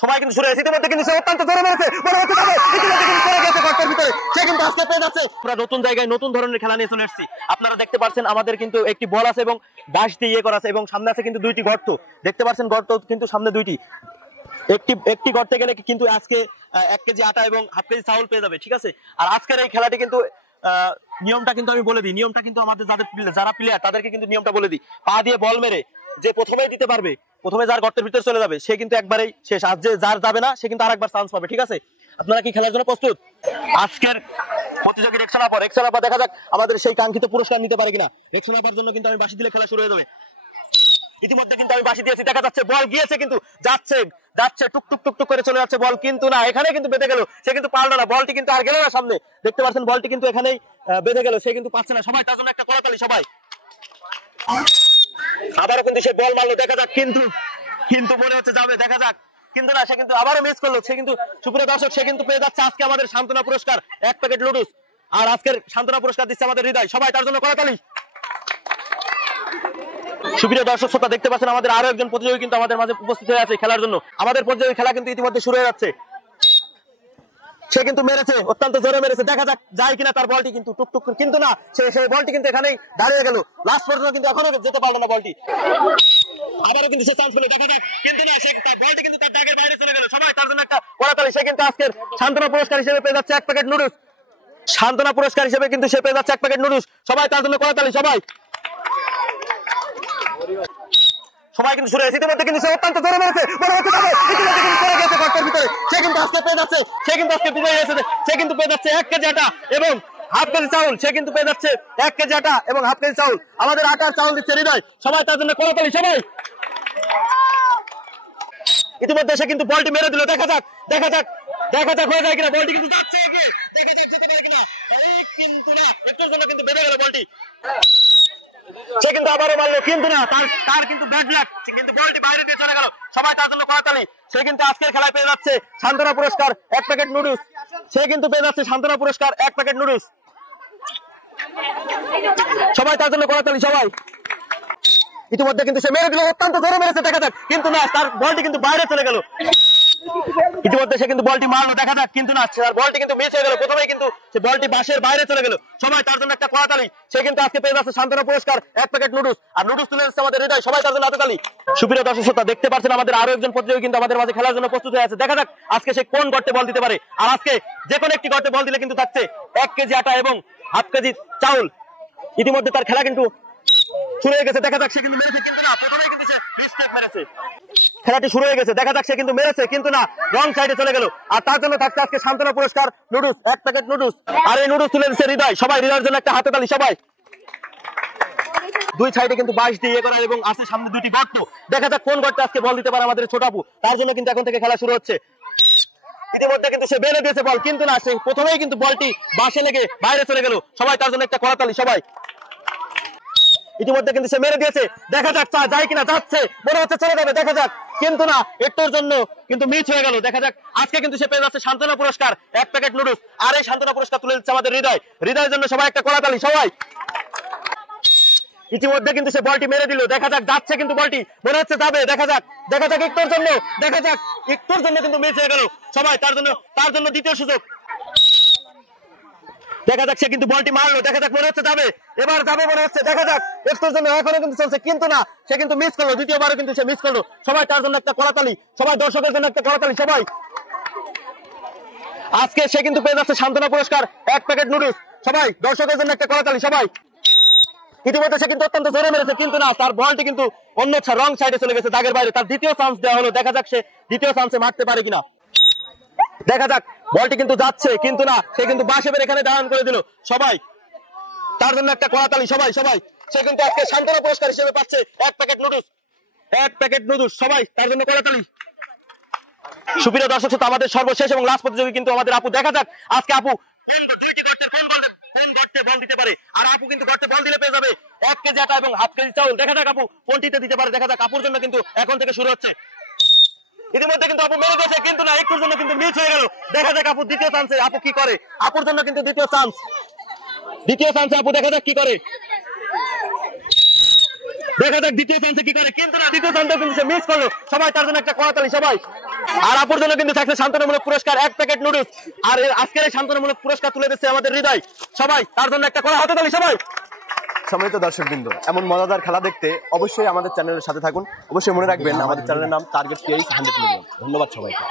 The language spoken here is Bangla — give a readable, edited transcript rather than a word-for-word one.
সময় কিন্তু শুরু হয়েছে, ইতিমধ্যে কিন্তু সে অত্যন্ত জোরে মেরেছে, মনে হতে পারে ইতিমধ্যে কিন্তু পড়ে গেছে গর্তের ভিতরে, সে কিন্তু আজকে পেয়ে যাচ্ছে। আমরা নতুন জায়গায় নতুন ধরনের খেলা নিয়ে চলে এসেছি। আপনারা দেখতে পাচ্ছেন আমাদের কিন্তু একটি বল আছে এবং বাঁশ দিয়ে ইয়ে করা আছে এবং সামনে আছে কিন্তু দুইটি গর্ত, দেখতে পাচ্ছেন গর্ত কিন্তু সামনে দুইটি, একটি গর্তে গেলে কিন্তু আজকে 1 কেজি আটা এবং হাফ কেজি চাউল পেয়ে যাবে, ঠিক আছে। আর আজকের এই খেলাটি কিন্তু নিয়মটা কিন্তু আমি বলে দিই, নিয়মটা কিন্তু আমাদের যারা প্লেয়ার তাদেরকে কিন্তু নিয়মটা বলে দিই। পা দিয়ে বল মেরে যে প্রথমেই দিতে পারবে, প্রথমে যার গর্তের ভিতরে চলে যাবে সে কিন্তু একবারেই শেষ, আর যে যার যাবে না সে কিন্তু আরেকবার চান্স পাবে, ঠিক আছে। আপনারা কি খেলার জন্য প্রস্তুত? আজকের প্রতিযোগী রেক্সনাপার দেখা যাক আমাদের সেই কাঙ্ক্ষিত পুরস্কার নিতে পারে কিনা। রেক্সনাপার জন্য কিন্তু আমি বাঁশি দিলে খেলা শুরু হয়ে যাবে। ইতিমধ্যে কিন্তু আমি বাঁশি দিয়েছি, দেখা যাচ্ছে বল গিয়েছে কিন্তু যাচ্ছে টুক টুক করে চলে যাচ্ছে বল, কিন্তু না এখানে কিন্তু বেঁধে গেল, সে কিন্তু পারলো না, বলটি কিন্তু আর গেল না সামনে, দেখতে পাচ্ছেন বলটি কিন্তু এখানেই বেঁধে গেল, সে কিন্তু পাচ্ছে না। সবাই তার জন্য একটা করতালি সবাই। আবারও কিন্তু সে বল মারলো, দেখা যাক কিন্তু মনে হচ্ছে যাবে, দেখা যাক, কিন্তু না, সে কিন্তু আবারও মিস করলো। সে কিন্তু সুপ্রিয় দর্শক সে কিন্তু পেয়ে যাচ্ছে আজকে আমাদের সান্ত্বনা পুরস্কার 1 প্যাকেট লুডুস। আর আজকের সান্ত্বনা পুরস্কার দিচ্ছে আমাদের হৃদয়, সবাই তার জন্য করতালি। সুপ্রিয় দর্শক শ্রোতা দেখতে পাচ্ছেন আমাদের আরো একজন প্রতিযোগী কিন্তু আমাদের মাঝে উপস্থিত হয়ে আছে খেলার জন্য। আমাদের প্রতিযোগী খেলা কিন্তু ইতিমধ্যে শুরু হয়ে যাচ্ছে। সে কিন্তু মেরেছে, অত্যন্ত জোরে মেরেছে, দেখা যাক যায় কিনা তার বলটি, কিন্তু টুকটুক, কিন্তু না, সেই বলটি কিন্তু এখানেই দাঁড়িয়ে গেল, লাস্ট পর্যন্ত কিন্তু এখনো যেতে পারলো না বলটি। আবারও কিন্তু সে চান্স পেল, দেখা যাক, কিন্তু না, সে তার বলটি কিন্তু তার দাগের বাইরে চলে গেল, সবাই তার জন্য একটা করতালি। সে কিন্তু আজকের সান্ত্বনা পুরস্কার হিসেবে পেয়ে যাচ্ছে 1 প্যাকেট নুডলস, সান্ত্বনা পুরস্কার হিসেবে কিন্তু সে পেয়ে যাচ্ছে 1 প্যাকেট নুডলস, সবাই তার জন্য করতালি সবাই। সময় কিন্তু শুরু হয়েছে, ইতিমধ্যে কিন্তু সে অত্যন্ত জোরে মেরেছে, মনে হতে পারে ইতিমধ্যে কিন্তু পড়ে গেছে গর্তের ভিতরে, সে কিন্তু আজকে পেয়ে যাচ্ছে, সে কিন্তু আজকে বিজয়ী হয়েছে, সে কিন্তু পেয়ে যাচ্ছে 1 কেজি আটা এবং হাফ কেজি চাউল, সে কিন্তু পেয়ে যাচ্ছে 1 কেজি আটা এবং হাফ কেজি চাউল। আমাদের আটার চাউল দিচ্ছে হৃদয়, সবাই তার জন্য করতালি সবাই। ইতিমধ্যে সে কিন্তু বলটি মেরে দিল, দেখা যাক হয়ে যায় কিনা, বলটি কিন্তু যাচ্ছে এগিয়ে, দেখা যাক যেতে পারে কিনা, কিন্তু না, একটুর জন্য কিন্তু বেঁধে গেল বলটি। সে কিন্তু আবারও মারলো, কিন্তু না, তার কিন্তু ব্যাড লাক, কিন্তু বলটি বাইরে দিয়ে চলে গেল, সবাই তার জন্য করতালি। সে কিন্তু আজকের খেলায় পেয়ে যাচ্ছে সান্ত্বনা পুরস্কার 1 প্যাকেট নুডলস, সে কিন্তু পেয়ে যাচ্ছে সান্ত্বনা পুরস্কার 1 প্যাকেট নুডলস, সবাই তার জন্য করতালি সবাই। ইতিমধ্যে কিন্তু সে মেরে দিল, অত্যন্ত জোরে মেরেছে, দেখা যাক, কিন্তু না, তার বলটি কিন্তু বাইরে চলে গেল। ইতিমধ্যে সে কিন্তু বলটি মারলো, দেখা যাক, কিন্তু না, তার বলটি কিন্তু মিস হয়ে গেল, প্রথমেই কিন্তু সে বলটি বাঁশের বাইরে চলে গেল, সবাই তার জন্য একটা করতালি। সে কিন্তু আজকে পেয়ে যাচ্ছে সান্ত্বনা পুরস্কার 1 প্যাকেট নুডলস, আর নুডলস তুলে যাচ্ছে আমাদের হৃদয়, সবাই তার জন্য হাততালি। সুপ্রিয় দর্শক শ্রোতা দেখতে পাচ্ছেন আমাদের আরো একজন প্রতিযোগী কিন্তু আমাদের মাঝে খেলার জন্য প্রস্তুত হয়ে আছে, দেখা যাক আজকে সে কোন গর্তে বল দিতে পারে। আর আজকে যে কোনো একটি গর্তে বল দিলে কিন্তু থাকছে 1 কেজি আটা এবং হাফ কেজি চাউল। ইতিমধ্যে তার খেলা কিন্তু শুরু হয়ে গেছে, দেখা যাক সে কিন্তু মেরেছে, খেলাটি শুরু হয়ে গেছে, দেখা যাক সে কিন্তু মেরেছে, কিন্তু না, রং সাইডে চলে গেল। আর তার জন্য থাকছে আজকে সান্ত্বনা পুরস্কার নুডলস, 1 প্যাকেট নুডলস, আর এই নুডলস তুলে দিচ্ছে হৃদয়, সবাই হৃদয়ের জন্য একটা হাততালি সবাই। দুই সাইডে কিন্তু বাঁশ দিয়ে ইয়ে করা এবং আছে সামনে দুটি গর্ত, দেখা যাক কোন গর্তে আজকে বল দিতে পারে আমাদের ছোট আপু, তার জন্য কিন্তু এখন থেকে খেলা শুরু হচ্ছে। ইতিমধ্যে কিন্তু সে বেড়ে দিয়েছে বল, কিন্তু না, সে প্রথমেই কিন্তু বলটি বাঁশে লেগে বাইরে চলে গেল, সবাই তার জন্য একটা করতালি সবাই। ইতিমধ্যে কিন্তু সে মেরে দিয়েছে, দেখা যাক যায় কিনা, যাচ্ছে, মনে হচ্ছে চলে যাবে, দেখা যাক, কিন্তু না, একটুর জন্য কিন্তু মিস হয়ে গেল, দেখা যাক। আজকে কিন্তু সে পেয়ে যাচ্ছে সান্ত্বনা পুরস্কার 1 প্যাকেট নুডলস, আর এই সান্ত্বনা পুরস্কার তুলে দিচ্ছে আমাদের হৃদয়ের জন্য সবাই একটা করতালি সবাই। ইতিমধ্যে কিন্তু সে বলটি মেরে দিল, দেখা যাক, যাচ্ছে কিন্তু বলটি, মনে হচ্ছে যাবে, দেখা যাক একটুর জন্য, দেখা যাক, একটুর জন্য কিন্তু মিস হয়ে গেল, সবাই তার জন্য দ্বিতীয় সুযোগ, দেখা যাক, সে কিন্তু বলটি মারলো, দেখা যাক, মনে হচ্ছে যাবে, এবার যাবে মনে হচ্ছে, দেখা যাক, একটুর জন্য এখনো কিন্তু চলছে, কিন্তু না, সে কিন্তু মিস করলো, দ্বিতীয়বারও কিন্তু সে মিস করলো, সবাই তার জন্য একটা করতালি সবাই, দর্শকের জন্য একটা করতালি সবাই। আজকে সে কিন্তু পেয়ে যাচ্ছে সান্ত্বনা পুরস্কার 1 প্যাকেট নুডলস, সবাই দর্শকের জন্য একটা করতালি সবাই। ইতিমধ্যে সে কিন্তু অত্যন্ত জোরে মেরেছে, কিন্তু না, তার বলটি কিন্তু অন্য রং সাইডে চলে গেছে, দাগের বাইরে, তার দ্বিতীয় চান্স দেওয়া হলো, দেখা যাক সে দ্বিতীয় চান্সে মারতে পারে কিনা, দেখা যাক, বলটি কিন্তু যাচ্ছে, কিন্তু না, সে কিন্তু বাঁশের এখানে দাঁড়ান করে দিল, সবাই তার জন্য একটা করতালি সবাই। সে কিন্তু আজকে সান্ত্বনা পুরস্কার হিসেবে পাচ্ছে 1 প্যাকেট নুডলস, সবাই তার জন্য করতালি। সুপ্রিয় দর্শক শ্রোতা আমাদের সর্বশেষ এবং লাস্ট প্রতিযোগী কিন্তু আমাদের আপু, দেখা যাক আজকে আপু কোন গর্তে বল দিতে পারে। আর আপু কিন্তু গর্তে বল দিলে পেয়ে যাবে 1 কেজি আটা এবং হাফ কেজি চাউল, দেখা যাক আপু কোনটিতে দিতে পারে, দেখা যাক। আপুর জন্য কিন্তু এখন থেকে শুরু হচ্ছে। ইতিমধ্যে কিন্তু আপু মেরে দিয়েছে, কিন্তু না, একটুর জন্য কিন্তু মিস হয়ে গেল, দেখা যাক আপু দ্বিতীয় চান্সে আপু কি করে। আপুর জন্য কিন্তু দ্বিতীয় চান্সে আপু, দেখা যাক কি করে। দেখা যাক দ্বিতীয় চান্সে কি করে, কিন্তু না, দ্বিতীয় চান্সে কিন্তু সে মিস করলো। সবাই তার জন্য একটা করতালি সবাই। আর আপুর জন্য কিন্তু থাকছে সান্ত্বনামূলক পুরস্কার, 1 প্যাকেট নুডলস। আর আজকের এই সান্ত্বনামূলক পুরস্কার তুলে দিচ্ছে আমাদের হৃদয়। সবাই তার জন্য একটা করা হাততালি সবাই। সম্মানিত দর্শকবৃন্দ, এমন মজাদার খেলা দেখতে অবশ্যই আমাদের চ্যানেলের সাথে থাকুন। অবশ্যই মনে রাখবেন আমাদের চ্যানেলের নাম টার্গেট 100 মিলিয়ন। ধন্যবাদ সবাইকে।